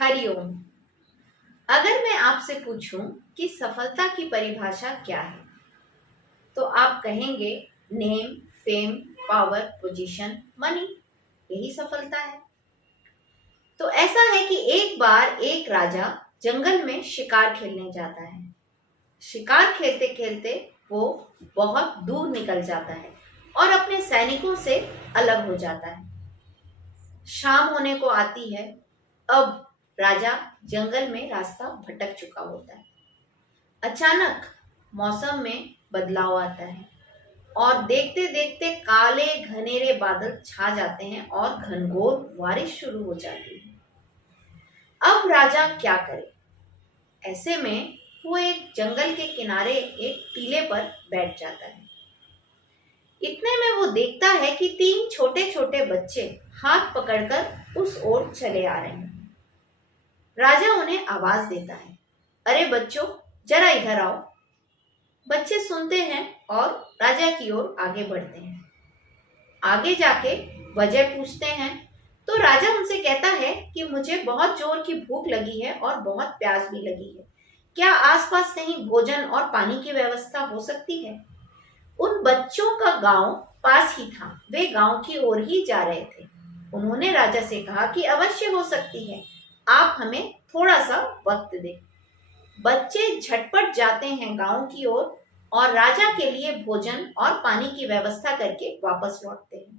हरिओम। अगर मैं आपसे पूछूं कि सफलता की परिभाषा क्या है, तो आप कहेंगे name, fame, power, position, money, यही सफलता है। तो ऐसा है कि एक बार एक राजा जंगल में शिकार खेलने जाता है। शिकार खेलते खेलते वो बहुत दूर निकल जाता है और अपने सैनिकों से अलग हो जाता है। शाम होने को आती है। अब राजा जंगल में रास्ता भटक चुका होता है। अचानक मौसम में बदलाव आता है और देखते देखते काले घनेरे बादल छा जाते हैं और घनघोर बारिश शुरू हो जाती है। अब राजा क्या करे? ऐसे में वो एक जंगल के किनारे एक टीले पर बैठ जाता है। इतने में वो देखता है कि तीन छोटे छोटे बच्चे हाथ पकड़कर उस ओर चले आ रहे हैं। राजा उन्हें आवाज देता है, अरे बच्चों, जरा इधर आओ। बच्चे सुनते हैं और राजा की ओर आगे बढ़ते हैं। आगे जाके वजह पूछते हैं तो राजा उनसे कहता है कि मुझे बहुत जोर की भूख लगी है और बहुत प्यास भी लगी है। क्या आसपास कहीं भोजन और पानी की व्यवस्था हो सकती है? उन बच्चों का गांव पास ही था। वे गांव की ओर ही जा रहे थे। उन्होंने राजा से कहा कि अवश्य हो सकती है, आप हमें थोड़ा सा वक्त दें। बच्चे झटपट जाते हैं गांव की ओर और राजा के लिए भोजन और पानी की व्यवस्था करके वापस लौटते हैं।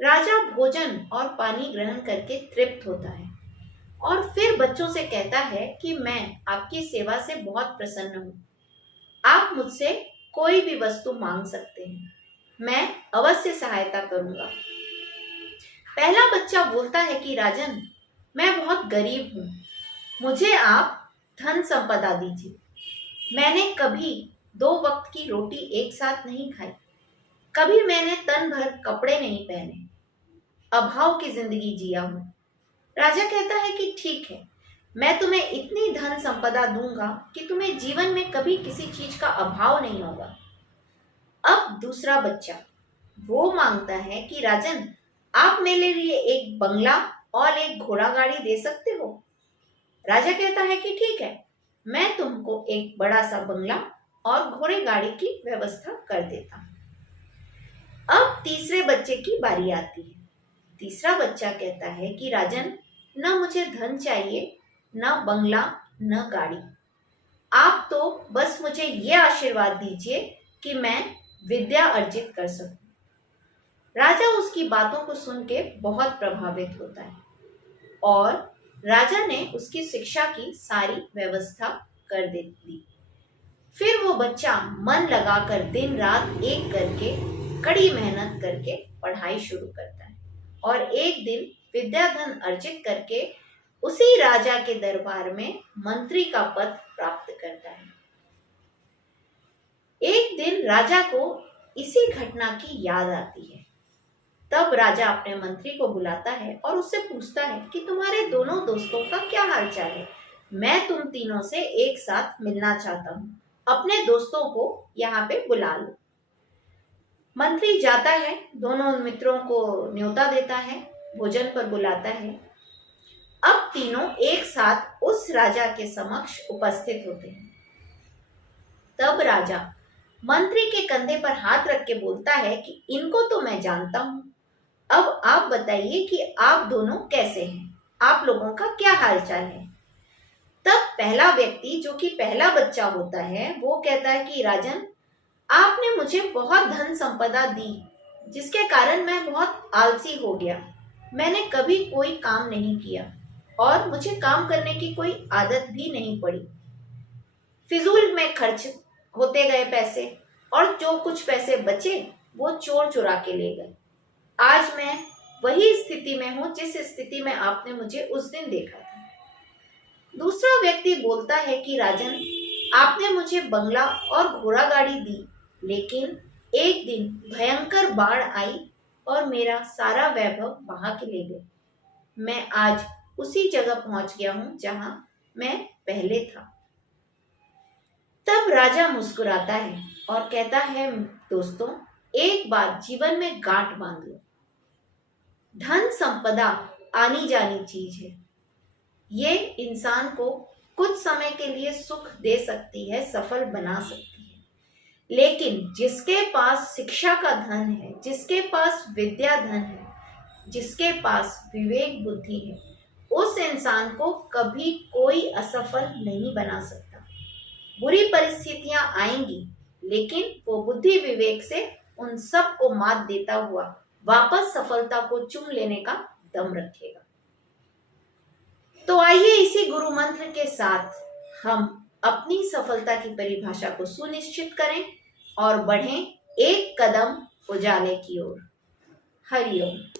राजा भोजन और पानी ग्रहण करके तृप्त होता है और फिर बच्चों से कहता है कि मैं आपकी सेवा से बहुत प्रसन्न हूँ। आप मुझसे कोई भी वस्तु मांग सकते हैं, मैं अवश्य सहायता करूंगा। पहला बच्चा बोलता है कि राजन, मैं बहुत गरीब हूँ, मुझे आप धन संपदा दीजिए। मैंने कभी 2 वक्त की रोटी एक साथ नहीं खाई, कभी मैंने तन भर कपड़े नहीं पहने, अभाव की जिंदगी जिया हूँ। राजा कहता है कि ठीक है, मैं तुम्हें इतनी धन संपदा दूंगा कि तुम्हें जीवन में कभी किसी चीज का अभाव नहीं होगा। अब दूसरा बच्चा वो मांगता है कि राजन, आप मेरे लिए एक बंगला और एक घोड़ा गाड़ी दे सकते हो। राजा कहता है कि ठीक है, मैं तुमको एक बड़ा सा बंगला और घोड़े गाड़ी की व्यवस्था कर देता हूं। अब तीसरे बच्चे की बारी आती है। तीसरा बच्चा कहता है कि राजन, न मुझे धन चाहिए, न बंगला, न गाड़ी। आप तो बस मुझे ये आशीर्वाद दीजिए कि मैं विद्या अर्जित कर सकूं। राजा उसकी बातों को सुन के बहुत प्रभावित होता है और राजा ने उसकी शिक्षा की सारी व्यवस्था कर दी। फिर वो बच्चा मन लगाकर दिन रात एक करके कड़ी मेहनत करके पढ़ाई शुरू करता है और एक दिन विद्या धन अर्जित करके उसी राजा के दरबार में मंत्री का पद प्राप्त करता है। एक दिन राजा को इसी घटना की याद आती है। तब राजा अपने मंत्री को बुलाता है और उससे पूछता है कि तुम्हारे दोनों दोस्तों का क्या हालचाल है? मैं तुम तीनों से एक साथ मिलना चाहता हूँ, अपने दोस्तों को यहाँ पे बुला लो। मंत्री जाता है, दोनों मित्रों को न्योता देता है, भोजन पर बुलाता है। अब तीनों एक साथ उस राजा के समक्ष उपस्थित होते हैं। तब राजा मंत्री के कंधे पर हाथ रख के बोलता है कि इनको तो मैं जानता हूं, अब आप बताइए कि आप दोनों कैसे हैं, आप लोगों का क्या हालचाल है। तब पहला व्यक्ति, जो कि पहला बच्चा होता है, वो कहता है कि राजन, आपने मुझे बहुत धन संपदा दी, जिसके कारण मैं बहुत आलसी हो गया। मैंने कभी कोई काम नहीं किया और मुझे काम करने की कोई आदत भी नहीं पड़ी। फिजूल में खर्च होते गए पैसे और जो कुछ पैसे बचे वो चोर चुरा के ले गए। आज मैं वही स्थिति में हूं जिस स्थिति में आपने मुझे उस दिन देखा था। दूसरा व्यक्ति बोलता है कि राजन, आपने मुझे बंगला और घोड़ा गाड़ी दी, लेकिन एक दिन भयंकर बाढ़ आई और मेरा सारा वैभव बहा के ले गए। मैं आज उसी जगह पहुंच गया हूं जहां मैं पहले था। तब राजा मुस्कुराता है और कहता है, दोस्तों, एक बात जीवन में गांठ बांध लो, धन संपदा आनी जानी चीज है, ये इंसान को कुछ समय के लिए सुख दे सकती है, सफल बना सकती है। लेकिन जिसके पास शिक्षा का धन है, जिसके पास विद्या धन है, जिसके पास विवेक बुद्धि है, उस इंसान को कभी कोई असफल नहीं बना सकता। बुरी परिस्थितियां आएंगी, लेकिन वो बुद्धि विवेक से उन सब को मात देता हुआ वापस सफलता को चूम लेने का दम रखेगा। तो आइए इसी गुरु मंत्र के साथ हम अपनी सफलता की परिभाषा को सुनिश्चित करें और बढ़ें एक कदम उजाले की ओर। हरिओम।